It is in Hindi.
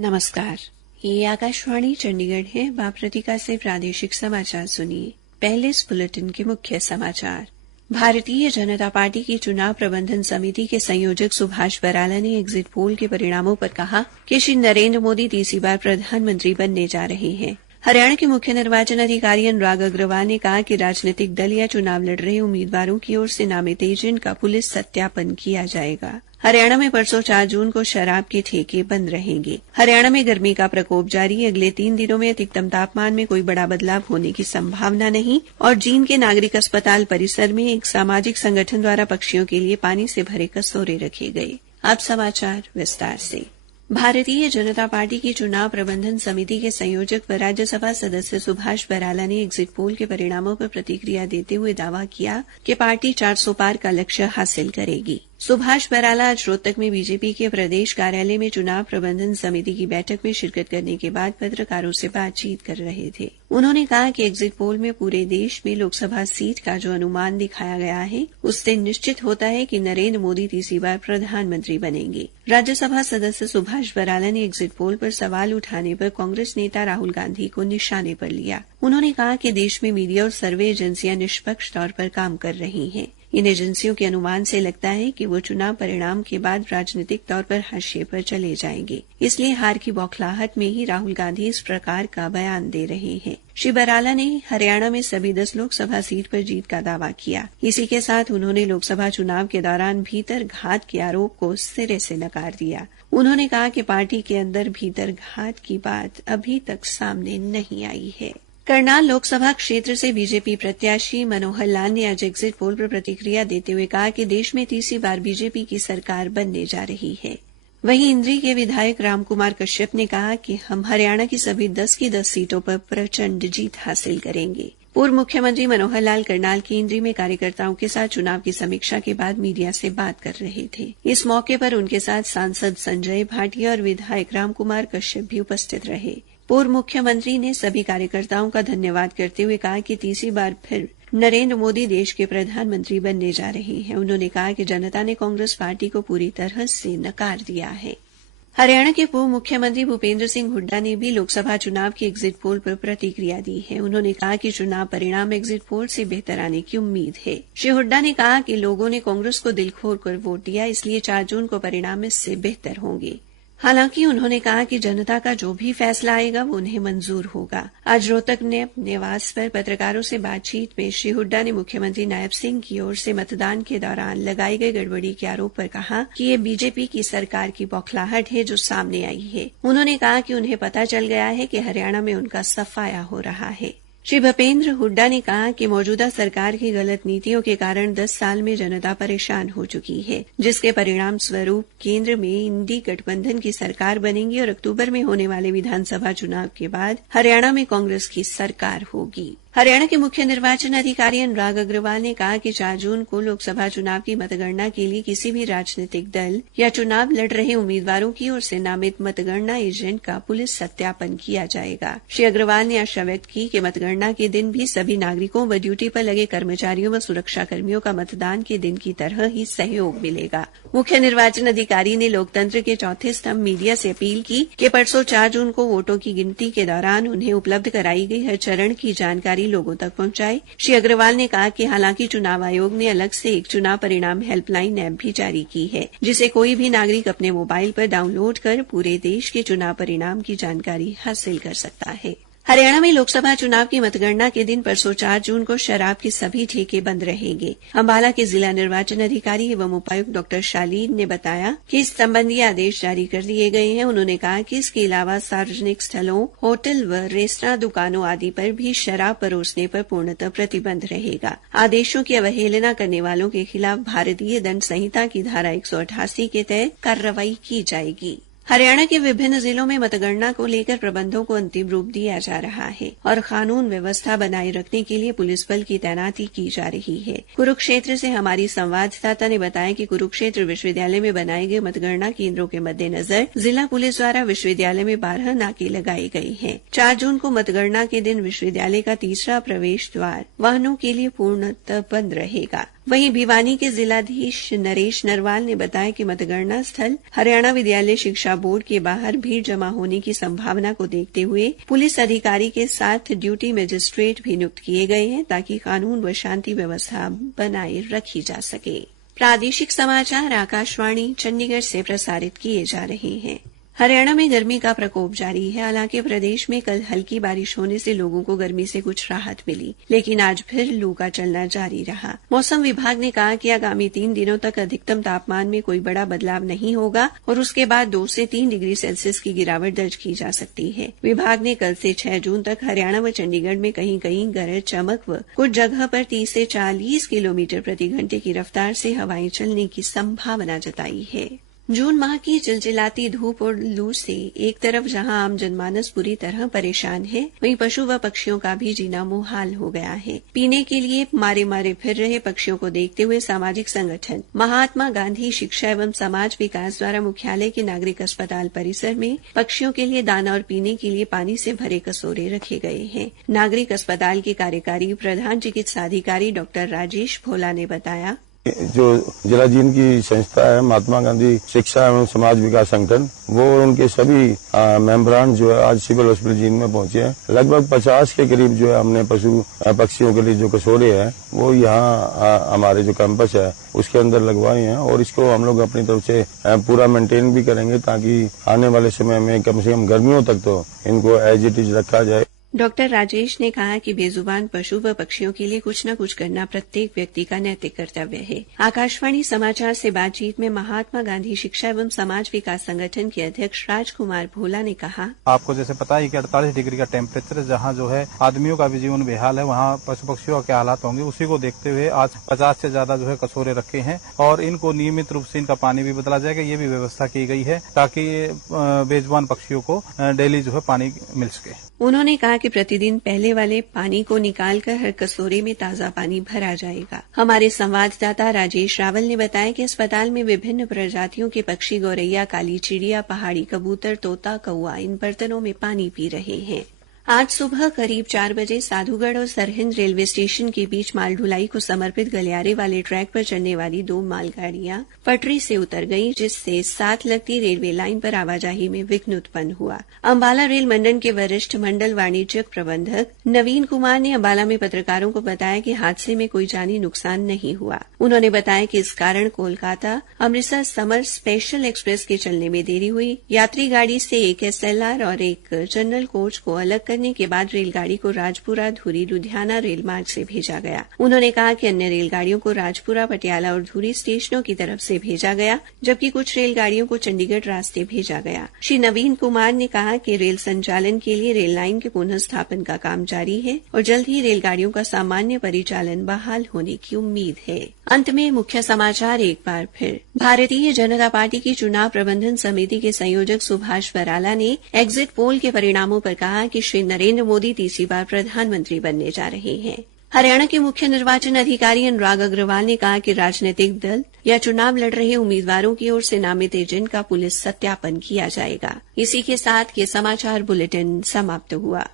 नमस्कार, ये आकाशवाणी चंडीगढ़ है। बाप्रतिका से प्रादेशिक समाचार सुनिए। पहले इस बुलेटिन के मुख्य समाचार। भारतीय जनता पार्टी की चुनाव प्रबंधन समिति के संयोजक सुभाष बराला ने एग्जिट पोल के परिणामों पर कहा कि श्री नरेंद्र मोदी तीसरी बार प्रधानमंत्री बनने जा रहे हैं। हरियाणा के मुख्य निर्वाचन अधिकारी अनुराग अग्रवाल ने कहा कि राजनीतिक दल या चुनाव लड़ रहे उम्मीदवारों की ओर से नामित एजेंट का पुलिस सत्यापन किया जाएगा। हरियाणा में परसों 4 जून को शराब के ठेके बंद रहेंगे। हरियाणा में गर्मी का प्रकोप जारी। अगले 3 दिनों में अधिकतम तापमान में कोई बड़ा बदलाव होने की संभावना नहीं। और जींद के नागरिक अस्पताल परिसर में एक सामाजिक संगठन द्वारा पक्षियों के लिए पानी से भरे कसोरे रखे गए। अब समाचार विस्तार से। भारतीय जनता पार्टी की चुनाव प्रबंधन समिति के संयोजक व राज्यसभा सदस्य सुभाष बराला ने एग्जिट पोल के परिणामों पर प्रतिक्रिया देते हुए दावा किया कि पार्टी 400 पार का लक्ष्य हासिल करेगी। सुभाष बराला आज रोहतक में बीजेपी के प्रदेश कार्यालय में चुनाव प्रबंधन समिति की बैठक में शिरकत करने के बाद पत्रकारों से बातचीत कर रहे थे। उन्होंने कहा कि एग्जिट पोल में पूरे देश में लोकसभा सीट का जो अनुमान दिखाया गया है, उससे निश्चित होता है कि नरेंद्र मोदी तीसरी बार प्रधानमंत्री बनेंगे। राज्यसभा सदस्य सुभाष बराला ने एग्जिट पोल पर सवाल उठाने पर कांग्रेस नेता राहुल गांधी को निशाने पर लिया। उन्होंने कहा कि देश में मीडिया और सर्वे एजेंसियां निष्पक्ष तौर पर काम कर रही हैं। इन एजेंसियों के अनुमान से लगता है कि वो चुनाव परिणाम के बाद राजनीतिक तौर पर हाशिए पर चले जाएंगे। इसलिए हार की बौखलाहट में ही राहुल गांधी इस प्रकार का बयान दे रहे हैं। श्री बराला ने हरियाणा में सभी 10 लोकसभा सीट पर जीत का दावा किया। इसी के साथ उन्होंने लोकसभा चुनाव के दौरान भीतर घात के आरोप को सिरे से नकार दिया। उन्होंने कहा कि पार्टी के अंदर भीतर घात की बात अभी तक सामने नहीं आई है। करनाल लोकसभा क्षेत्र से बीजेपी प्रत्याशी मनोहर लाल ने आज एग्जिट पोल पर प्रतिक्रिया देते हुए कहा कि देश में तीसरी बार बीजेपी की सरकार बनने जा रही है। वहीं इंद्री के विधायक रामकुमार कश्यप ने कहा कि हम हरियाणा की सभी 10 की 10 सीटों पर प्रचंड जीत हासिल करेंगे। पूर्व मुख्यमंत्री मनोहर लाल करनाल की इंद्री में कार्यकर्ताओं के साथ चुनाव की समीक्षा के बाद मीडिया से बात कर रहे थे। इस मौके पर उनके साथ सांसद संजय भाटिया और विधायक रामकुमार कश्यप भी उपस्थित रहे। पूर्व मुख्यमंत्री ने सभी कार्यकर्ताओं का धन्यवाद करते हुए कहा कि तीसरी बार फिर नरेंद्र मोदी देश के प्रधानमंत्री बनने जा रहे हैं। उन्होंने कहा कि जनता ने कांग्रेस पार्टी को पूरी तरह से नकार दिया है। हरियाणा के पूर्व मुख्यमंत्री भूपेंद्र सिंह हुड्डा ने भी लोकसभा चुनाव की एग्जिट पोल पर प्रतिक्रिया दी है। उन्होंने कहा कि चुनाव परिणाम एग्जिट पोल से बेहतर आने की उम्मीद है। श्री हुड्डा ने कहा कि लोगों ने कांग्रेस को दिल खोल कर वोट दिया, इसलिए 4 जून को परिणाम इससे बेहतर होंगे। हालांकि उन्होंने कहा कि जनता का जो भी फैसला आएगा वो उन्हें मंजूर होगा। आज रोहतक में अपने निवास पर पत्रकारों से बातचीत में श्री हुड्डा ने मुख्यमंत्री नायब सिंह की ओर से मतदान के दौरान लगाई गई गड़बड़ी के आरोप पर कहा कि ये बीजेपी की सरकार की बौखलाहट है जो सामने आई है। उन्होंने कहा कि उन्हें पता चल गया है कि हरियाणा में उनका सफाया हो रहा है। श्री भूपेंद्र हुड्डा ने कहा कि मौजूदा सरकार की गलत नीतियों के कारण 10 साल में जनता परेशान हो चुकी है, जिसके परिणाम स्वरूप केंद्र में इंडी गठबंधन की सरकार बनेगी और अक्टूबर में होने वाले विधानसभा चुनाव के बाद हरियाणा में कांग्रेस की सरकार होगी। हरियाणा के मुख्य निर्वाचन अधिकारी अनुराग अग्रवाल ने कहा कि 4 जून को लोकसभा चुनाव की मतगणना के लिए किसी भी राजनीतिक दल या चुनाव लड़ रहे उम्मीदवारों की ओर से नामित मतगणना एजेंट का पुलिस सत्यापन किया जाएगा। श्री अग्रवाल ने आशा व्यक्त की कि मतगणना के दिन भी सभी नागरिकों व ड्यूटी पर लगे कर्मचारियों व सुरक्षा कर्मियों का मतदान के दिन की तरह ही सहयोग मिलेगा। मुख्य निर्वाचन अधिकारी ने लोकतंत्र के चौथे स्तंभ मीडिया से अपील की कि परसों 4 जून को वोटों की गिनती के दौरान उन्हें उपलब्ध कराई गई हर चरण की जानकारी लोगों तक पहुंचाए। श्री अग्रवाल ने कहा कि हालांकि चुनाव आयोग ने अलग से एक चुनाव परिणाम हेल्पलाइन ऐप भी जारी की है, जिसे कोई भी नागरिक अपने मोबाइल पर डाउनलोड कर पूरे देश के चुनाव परिणाम की जानकारी हासिल कर सकता है। हरियाणा में लोकसभा चुनाव की मतगणना के दिन परसों 4 जून को शराब के सभी ठेके बंद रहेंगे। अंबाला के जिला निर्वाचन अधिकारी एवं उपायुक्त डॉ शालीन ने बताया कि इस संबंधी आदेश जारी कर दिए गए हैं। उन्होंने कहा कि इसके अलावा सार्वजनिक स्थलों, होटल व रेस्तरां दुकानों आदि पर भी शराब परोसने पर पूर्णतः प्रतिबंध रहेगा। आदेशों की अवहेलना करने वालों के खिलाफ भारतीय दंड संहिता की धारा 188 के तहत कार्रवाई की जाएगी। हरियाणा के विभिन्न जिलों में मतगणना को लेकर प्रबंधों को अंतिम रूप दिया जा रहा है और कानून व्यवस्था बनाए रखने के लिए पुलिस बल की तैनाती की जा रही है। कुरुक्षेत्र से हमारी संवाददाता ने बताया कि कुरुक्षेत्र विश्वविद्यालय में बनाए गए मतगणना केंद्रों के मद्देनजर जिला पुलिस द्वारा विश्वविद्यालय में 12 नाके लगाए गए हैं। 4 जून को मतगणना के दिन विश्वविद्यालय का तीसरा प्रवेश द्वार वाहनों के लिए पूर्णतः बंद रहेगा। वहीं भिवानी के जिलाधीश नरेश नरवाल ने बताया कि मतगणना स्थल हरियाणा विद्यालय शिक्षा बोर्ड के बाहर भीड़ जमा होने की संभावना को देखते हुए पुलिस अधिकारी के साथ ड्यूटी मजिस्ट्रेट भी नियुक्त किए गए हैं ताकि कानून व शांति व्यवस्था बनाए रखी जा सके। प्रादेशिक समाचार आकाशवाणी चंडीगढ़ से प्रसारित किए जा रहे हैं। हरियाणा में गर्मी का प्रकोप जारी है। हालांकि प्रदेश में कल हल्की बारिश होने से लोगों को गर्मी से कुछ राहत मिली, लेकिन आज फिर लू का चलना जारी रहा। मौसम विभाग ने कहा कि आगामी 3 दिनों तक अधिकतम तापमान में कोई बड़ा बदलाव नहीं होगा और उसके बाद 2 से 3 डिग्री सेल्सियस की गिरावट दर्ज की जा सकती है। विभाग ने कल से 6 जून तक हरियाणा व चंडीगढ़ में कहीं कहीं गरज चमक व कुछ जगह पर 30 से 40 किलोमीटर प्रति घंटे की रफ्तार से हवाएं चलने की संभावना जताई है। जून माह की चिलचिलाती धूप और लू से एक तरफ जहां आम जनमानस बुरी तरह परेशान है, वहीं पशु व पक्षियों का भी जीना मुहाल हो गया है। पीने के लिए मारे मारे फिर रहे पक्षियों को देखते हुए सामाजिक संगठन महात्मा गांधी शिक्षा एवं समाज विकास द्वारा मुख्यालय के नागरिक अस्पताल परिसर में पक्षियों के लिए दाना और पीने के लिए पानी से भरे कसोरे रखे गए हैं। नागरिक अस्पताल के कार्यकारी प्रधान चिकित्सा अधिकारी डॉ राजेश भोला ने बताया, जो जिला जींद की संस्था है महात्मा गांधी शिक्षा एवं समाज विकास संगठन, वो और उनके सभी मेंबरान जो है आज सिविल हॉस्पिटल जींद में पहुंचे हैं। लगभग 50 के करीब जो है हमने पशु पक्षियों के लिए जो कसोरे हैं वो यहाँ हमारे जो कैंपस है उसके अंदर लगवाए हैं और इसको हम लोग अपनी तरफ से पूरा मेंटेन भी करेंगे ताकि आने वाले समय में कम से कम गर्मियों तक तो इनको एज इट इज रखा जाए। डॉक्टर राजेश ने कहा कि बेजुबान पशु व पक्षियों के लिए कुछ न कुछ करना प्रत्येक व्यक्ति का नैतिक कर्तव्य है। आकाशवाणी समाचार से बातचीत में महात्मा गांधी शिक्षा एवं समाज विकास संगठन के अध्यक्ष राजकुमार भोला ने कहा, आपको जैसे पता है कि 48 डिग्री का टेम्परेचर जहां जो है आदमियों का भी जीवन बेहाल है, वहां पशु पक्षियों के हालात होंगे। उसी को देखते हुए आज 50 से ज्यादा जो है कसोरे रखे हैं और इनको नियमित रूप से इनका पानी भी बदला जाएगा। ये भी व्यवस्था की गई है ताकि बेजुबान पक्षियों को डेली जो है पानी मिल सके। उन्होंने कहा कि प्रतिदिन पहले वाले पानी को निकालकर हर कसोरे में ताजा पानी भरा जाएगा। हमारे संवाददाता राजेश रावल ने बताया कि अस्पताल में विभिन्न प्रजातियों के पक्षी गौरैया, काली चिड़िया, पहाड़ी कबूतर, तोता, कौआ इन बर्तनों में पानी पी रहे हैं। आज सुबह करीब 4 बजे साधुगढ़ और सरहिंद रेलवे स्टेशन के बीच माल ढुलाई को समर्पित गलियारे वाले ट्रैक पर चलने वाली 2 मालगाड़ियां पटरी से उतर गईं, जिससे साथ लगती रेलवे लाइन पर आवाजाही में विघ्न उत्पन्न हुआ। अंबाला रेल मंडल के वरिष्ठ मंडल वाणिज्यिक प्रबंधक नवीन कुमार ने अंबाला में पत्रकारों को बताया कि हादसे में कोई जानी नुकसान नहीं हुआ। उन्होंने बताया कि इस कारण Kolkata Amritsar summer special express के चलने में देरी हुई। यात्री गाड़ी से एक SLR और एक जनरल कोच को अलग करने के बाद रेलगाड़ी को राजपुरा धुरी लुधियाना रेल मार्ग से भेजा गया। उन्होंने कहा कि अन्य रेलगाड़ियों को राजपुरा, पटियाला और धुरी स्टेशनों की तरफ से भेजा गया, जबकि कुछ रेलगाड़ियों को चंडीगढ़ रास्ते भेजा गया। श्री नवीन कुमार ने कहा कि रेल संचालन के लिए रेल लाइन के पुनः स्थापन का काम जारी है और जल्द ही रेलगाड़ियों का सामान्य परिचालन बहाल होने की उम्मीद है। अंत में मुख्य समाचार एक बार फिर। भारतीय जनता पार्टी की चुनाव प्रबंधन समिति के संयोजक सुभाष बराला ने एग्जिट पोल के परिणामों पर कहा कि श्री नरेंद्र मोदी तीसरी बार प्रधानमंत्री बनने जा रहे हैं। हरियाणा के मुख्य निर्वाचन अधिकारी अनुराग अग्रवाल ने कहा कि राजनीतिक दल या चुनाव लड़ रहे उम्मीदवारों की ओर से नामित एजेंट का पुलिस सत्यापन किया जाएगा। इसी के साथ ये समाचार बुलेटिन समाप्त हुआ।